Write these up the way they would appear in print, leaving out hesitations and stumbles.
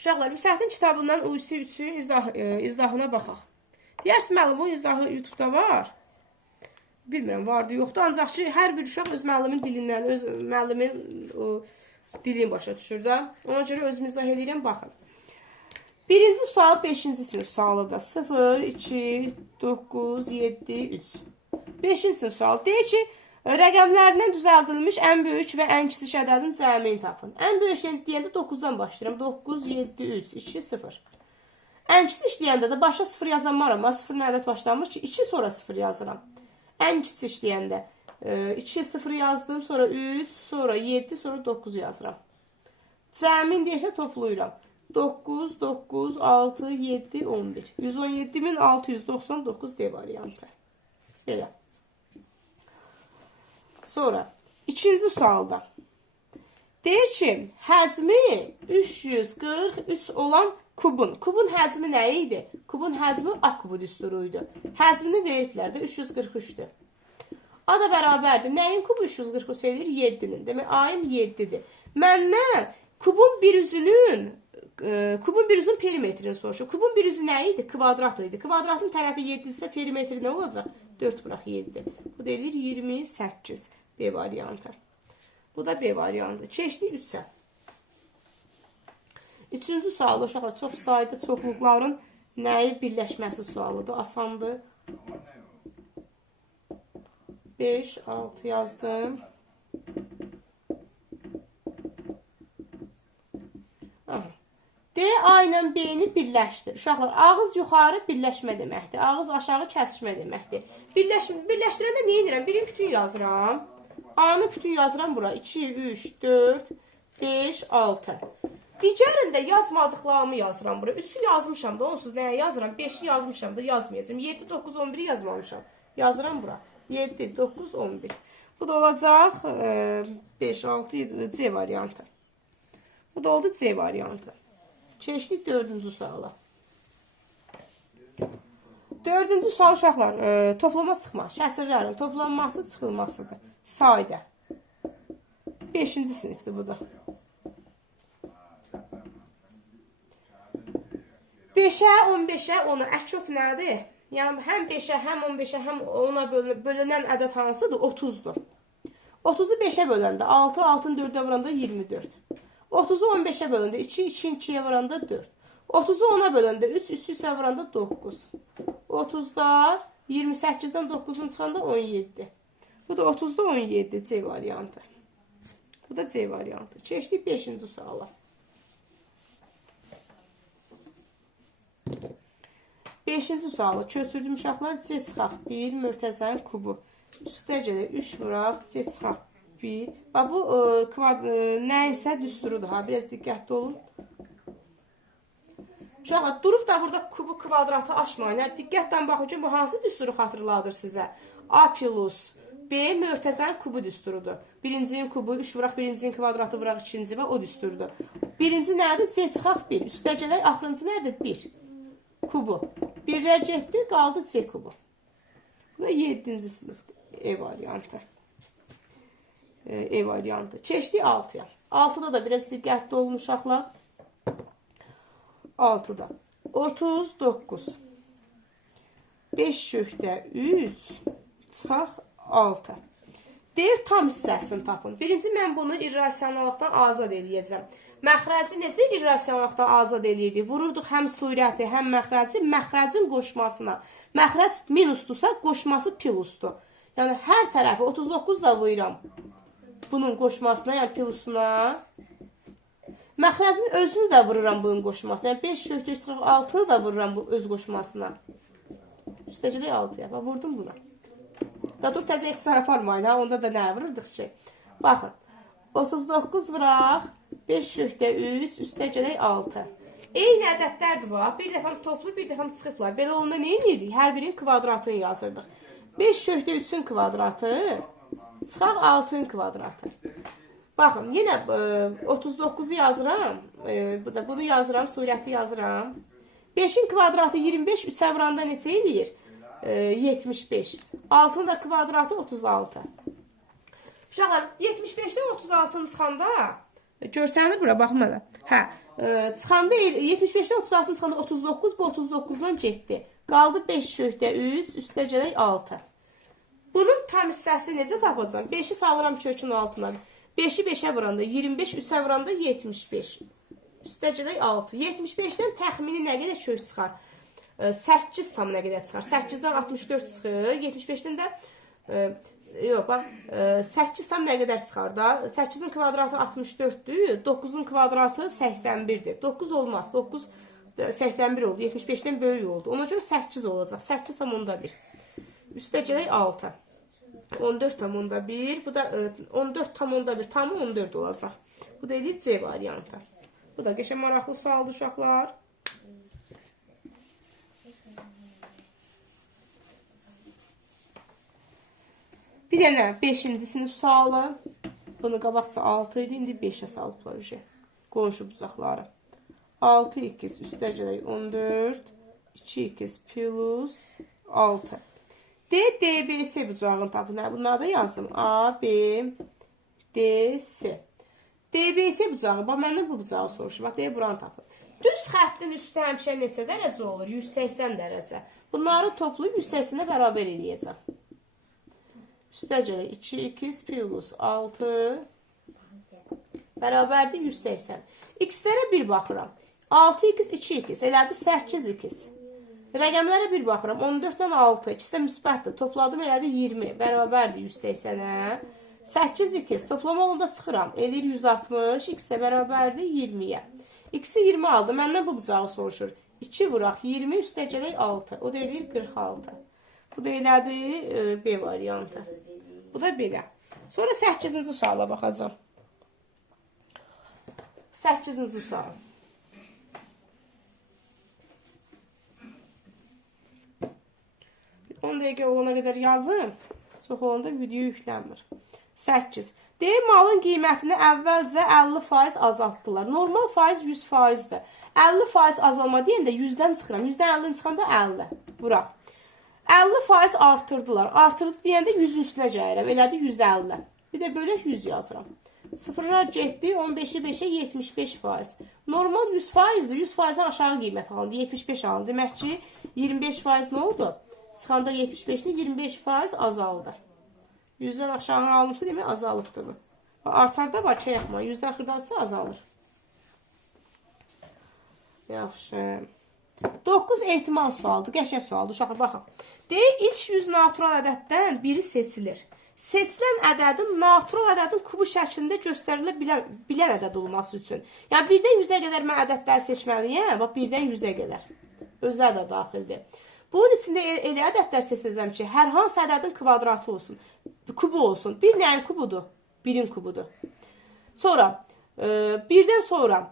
Uşaqlar, Vüsətin kitabından UC3-ü izahına baxaq. Deyərsiniz, müəllim, o izahı YouTube-da var. Bilmirəm, vardı, yoxdur. Ancaq ki, hər bir uşaq öz müəllimin dilindən, öz müəllimin dilini başa düşür da. Ona görə özüm izah edirəm, baxın. Birinci sual 5-ci sinif sualıdır. 0, 2, 9, 7, 3. 5-ci sinif sualı. Deyir ki, rəqəmlərindən düzəldilmiş ən böyük və ən kiçik ədədin cəmini tapın. Ən böyük deyəndə 9-dan başlayıram. 9, 7, 3, 2, 0. Ən kiçik deyəndə də başa 0 yazanmaram. Amma 0 ədəd başlanmış ki, 2 sonra 0 yazıram. Ən kiçik deyəndə 2, 0 yazdım, sonra 3, sonra 7, sonra 9 yazıram. Cəmin deyirsə toplayıram. 9, 9, 6, 7, 11. 117.699 D variantı. Belə. Sonra, ikinci sualda. Deyir ki, həcmi 343 olan kubun. Kubun həcmi nə idi? Kubun həcmi A kubu düsturu idi. Həcmini veriblər də 343-dür. A da bərabərdir. Nəyin kubu 343 edir? 7-nin. Demək, A-ın 7-dir. Məndən kubun bir üzünün perimetrini soruşur. Kubun bir üzü nə idi? Kvadrat idi. Kvadratın tərəfi 7-dirsə perimetri nə olacaq? 4 bıraq 7. Bu da edir 28. B variantı. Bu da B variantı. Keçdik 3-ə. Üçüncü sualda uşaqlar çox sayda çoxluqların nəyi birləşməsi sualıdır. Asandır. 5, 6 yazdım. D, A ilə B-ni birləşdir. Uşaqlar, ağız yuxarı birləşmə deməkdir. Ağız aşağı kəsişmə deməkdir. Birləşdirəndə nə edirəm? Birini bütün yazıram. A-nı bütün yazıram bura. 2, 3, 4, 5, 6. Digərində yazmadıqlarımı yazıram bura. 3-ü yazmışam da, onsuz nəyə yazıram? 5-i yazmışam da, yazmayacağım. 7, 9, 11-i yazmamışam. Yazıram bura. 7, 9, 11. Bu da olacaq 5, 6, 7, C variantı. Bu da oldu C variantı. Keçdik 4-cü suala. 4-cü sual uşaqlar, toplama çıxma, kəsrlərin toplanması, çıxılmasıdır. Sayda. 5-ci sinifdir bu da. 5-ə, 15-ə, 10-a əkçop nədir? Yəni, həm 5-ə, həm 15-ə, həm 10-a bölünən ədəd hansıdır? 30-dur. 30-u 5-ə böləndə 6, 6-ın 4-ə vuranda 24. 30-u 15-ə böləndə 2, 2-nin 2-yə vuranda 4. 30-u 10-a böləndə 3, 3-yə vuranda 9. 30-da 28-dən 9-un çıxanda 17. Bu da 30-da 17 C variantı. Bu da C variantı. Keçdik 5-ci suala. 5-ci sualı köçürdüm uşaqlar. C çıxaq 1 mürtəzənin kubu. Üstə gəlir 3 vuraq. C çıxaq 1. Bu nəysə düsturudur. Biraz diqqətli olun. Uşaqlar, durub da burada kubu kvadratı aşmayın. Diqqətlə baxın ki, bu hansı düsturu xatırladır sizə? A plus B mürtəzənin kubu düsturudur. Birincinin kubu 3 vuraq, birincinin kvadratı vuraq, ikinci və o düsturdur. Birinci nədir? C çıxaq 1. Üstə gələk, axırıncı nədir? 1. Kubu. 1-lər getdi, qaldı C kubu. Bu da 7-ci sinifdir. E variantı. E variantı. Keçdik 6-ya. 6-da da biraz diqqətli olun uşaqlar. 6-da. 39. 5 kökdə 3 çıxaq 6. Deyir, tam hissəsini tapın. Birinci, mən bunu irrasionallıqdan azad eləyəcəm. Məxrəci necə irrasionallıqdan azad eləyirdik? Vururduq həm surəti, həm məxrəci, məxrəcin qoşmasına. Məxrəc minusdursa, qoşması plusdur. Yəni, hər tərəfi 39 da vururam. Bunun qoşmasına, yəni plusuna. Məxrəcin özünü də vururam bunun qoşmasına. Yəni, 5 kökdə 6-nı da vururam bu öz qoşmasına. Üstəcəlik 6-ya. Vurdum buna. Da dur, təzə ixtisar aparmayın. Onda da nə vururduq ki? Baxın. 39 vuraq. 5 kökdə 3, üstə gələk 6. Eyni ədədlərdir bu. Bir dəfəm toplu, bir dəfəm çıxıblar. Belə olanda nə edirdik? Hər birinin kvadratını yazırdıq. 5 kökdə 3-ün kvadratı, çıxaq 6-ın kvadratı. Baxın, yenə 39-u yazıram. Bunu yazıram, surəti yazıram. 5-in kvadratı 25, 3-ə vuranda neçə edir? 75. 6-ın da kvadratı 36. Uşaqlar, 75-dən 36-nı çıxanda görsənir bura, baxın mənə. Hə, Çıxanda 75-dən 36 çıxanda 39, bu 39-dan getdi. Qaldı 5/3, üstə gələk 6. Bunun tam hissəsi necə tapacağam? 5-i salıram kökün altına. 5-i 5-ə vuranda 25, 3-ə vuranda 75. Üstə gələk 6. 75-dən təxmini nə qədər kök çıxar? 8 tam nə qədər çıxar? 8-dən 64 çıxır. 75-dən də yox, bax 8 tam nə qədər çıxar da? 8-in kvadratı 64-dür, 9-un kvadratı 81-dir. 9 olmaz. 9 81 oldu. 75-dən böyük oldu. Ona görə 8 olacaq. 8 tam onda 1. Üstə gələk 6. 14 tam onda 1. Bu da 14 tam onda 1. Tamı 14 olacaq. Bu da edir C variantı. Bu da qəşəng maraqlı sualdır uşaqlar. Bir dənə 5-ci sinif sualı. Bunu qabaqca 6 idi, indi 5-ə salıblar. Qonşu bucaqları. 6x üstə gələk 14. 2x plus 6. D, DBS bucağını tapın. Bunları da yazdım. A, B, D, S. DBS bucağı. Bax, məndən bu bucağı soruşur. Bax, D, buranı tapın. Düz xəttin üstü həmişə neçə dərəcə olur? 180 dərəcə. Bunları toplayıb 180-ə bərabər eləyəcəm. Üstə gələk 2x plus 6 bərabərdir 180. X-lərə bir baxıram. 6x, 2x, elədi 8x. Rəqəmlərə bir baxıram. 14-dən 6, ikisi də müsbətdir. Topladım, elədi 20, bərabərdir 180-ə. 8x, toplama olanda çıxıram. Eləyir 160, x də bərabərdir 20-yə. X-i 20 aldı. Məndən bu bucağı soruşur. 2 vuraq 20, üstə gələk 6. O da eləyir 46. Bu da elədi B variantı. Bu da belə. Sonra 8-ci suala baxacağım. 8-ci sual. Bir 10 dəqiqə olana qədər yazın. Çox olanda video yüklənmir. 8. Deyim, malın qiymətini əvvəlcə 50% azaltdılar. Normal faiz 100%-dir. 50% azalma deyəndə 100-dən çıxıram. 100-dən 50-dən çıxanda 50. Vuraq. 50% artırdılar. Artırdı deyəndə 100-ün üstünə gəlirəm. Elədi 150. Bir də bölək 100 yazıram. Sıfırlar getdi. 15-i 5-ə 75%. Normal 100%-dir. 100%-dən aşağı qiymət alındı. 75 alındı. Demək ki, 25% nə oldu? Çıxanda 75-ni 25% azaldır. 100-dən aşağı alınmışsa demək azalıbdır bu. Artar da var, şey yapma. 100-dən xırdalısı azalır. Yaxşı. 9 ehtimal sualdır. Qəşəng sualdır. Uşaqlar, baxın. Deyir, ilk 100 natural ədəddən biri seçilir. Seçilən ədədin natural ədədin kubu şəklində göstərilə bilən ədəd olması üçün. Yəni, 1-dən 100-ə qədər mən ədədləri seçməliyəm. Bax, 1-dən 100-ə qədər. Özlər də daxildir. Bunun içində elə ədədlər seçəcəm ki, hər hansı ədədin kvadratı olsun, kubu olsun. 1 nəyin kubudur? 1-in kubudur. Sonra, 1-dən sonra,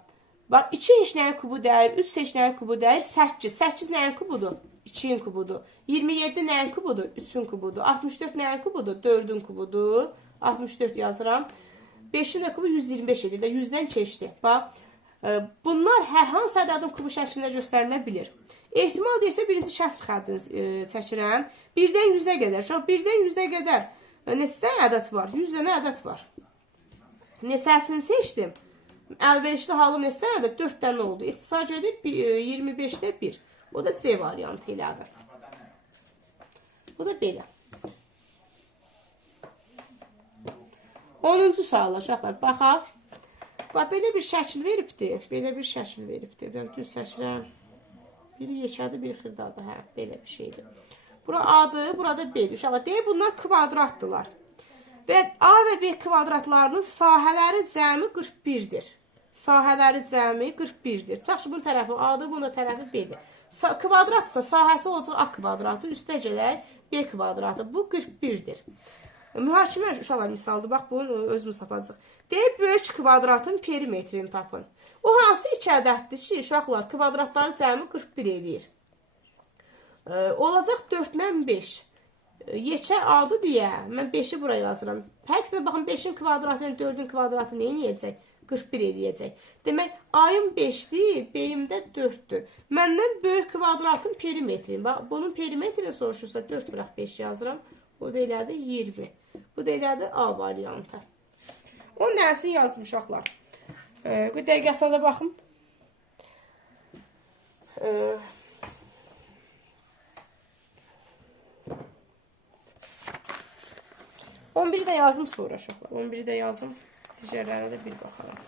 bax, 2 heç nəyin kubu dəyir, 3 heç nəyin kubu dəyir, 8. 8 nəyin kubudur? 2-in kubudur. 27 nəyin kubudur? 3-ün kubudur. 64 nəyin kubudur? 4-ün kubudur. 64 yazıram. 5-in də kubu 125 edir. 100-dən keçdi. Bax, bunlar hər hansı ədədin kubu şəklində göstərilə bilir. Ehtimal deyirsə, birinci kəsr xəttini çəkirəm. 1-dən 100-ə qədər. Şu an 1-dən 100-ə qədər neçə ədəd var? 100 dənə ədəd var. Neçəsini seçdim? Əlverişli halım neçə ədəd? 4 dənə oldu. İxtisar edir 25-də 1. O da C variantı ilədir. Bu da belə. 10-cu suala uşaqlar, baxaq. Bax, belə bir şəkil veribdir. Belə bir şəkil veribdir. Ben düz çəkirəm. Biri yekədir, biri xırdadır. Hə, belə bir şeydir. Bura A-dır, burada B-dir. Uşaqlar, deyək, bunlar kvadratdırlar. Və A və B kvadratlarının sahələri cəmi 41-dir. Sahələri cəmi 41-dir. Tutaq ki, bunun tərəfi A-dır, bunun tərəfi B-dir. Kvadratsa sahəsi olacaq A kvadratı, üstə gələk B kvadratı. Bu 41-dir. Mühakimə uşaqlar misaldır. Bax, bunu özümüz tapacaq. Deyək, böyük kvadratın perimetrini tapın. O hansı iki ədəddir ki, uşaqlar kvadratları cəmi 41 edir. Olacaq 4-dən 5. Yekə adı deyə, mən 5-i buraya yazıram. Həqiqətən, baxın, 5-in kvadratı, 4-ün kvadratı nə eləyəcək? 41 eləyəcək. Demək, A-yım 5-dir, B-yim də 4-dür. Məndən böyük kvadratın perimetrini. Bax, bunun perimetrini soruşursa 4 vuraq 5 yazıram. O da elədir 20. Bu da elədir A variantı. Onun dərsi yazdım uşaqlar. Dəqiqəsinə də baxın. 11'i də yazım sonra uşaqlar. 11'i də yazım. Digərlərinə də bir baxaram.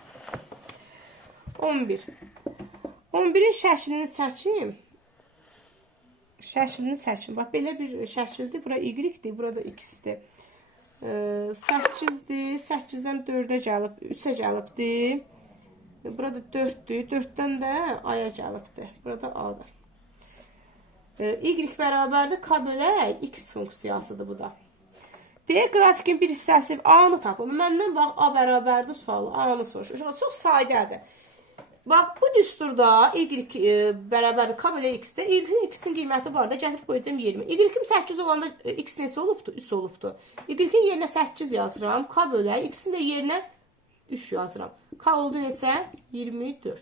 11. 11'in şəklini çəkim. Şəklini çəkim. Bax, belə bir şəkildir. Bura y-dir, burada x-dir. 8-dir. 8-dən 4-ə gəlib, 3-ə gəlibdir. Burada 4-dür. 4-dən də a-ya gəlibdir. Burada a-dır. Y bərabərdir k bölə x funksiyasıdır bu da. Deyək, qrafikin bir hissəsi a-nı tapın. Məndən bax, a bərabərdir sualı. A-nı soruşur. Çox sadədir. Bax, bu düsturda y bərabərdir k bölə x-də. Y-in qiyməti var da, gətirib qoyacağım 20. Y-in 8 olanda x neçə olubdur? 3 olubdur. Y-in yerinə 8 yazıram. K bölə x-in də yerinə 3 yazıram. K oldu neçə? 24.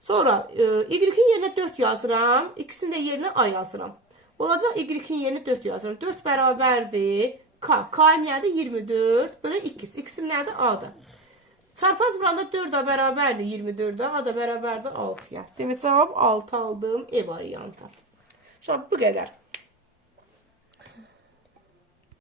Sonra y-in yerinə 4 yazıram. X-in də yerinə a yazıram. Olacaq y-in yerinə 4 yazıram. 4 bərabərdir k. K-in nədir? 24 bölə x. X-in nədir? A-dır. Çarpaz vuranda 4-a bərabərdir 24-ə. A da bərabərdir 6-ya. Demək cavab 6 aldım E variantı. Şu bu qədər.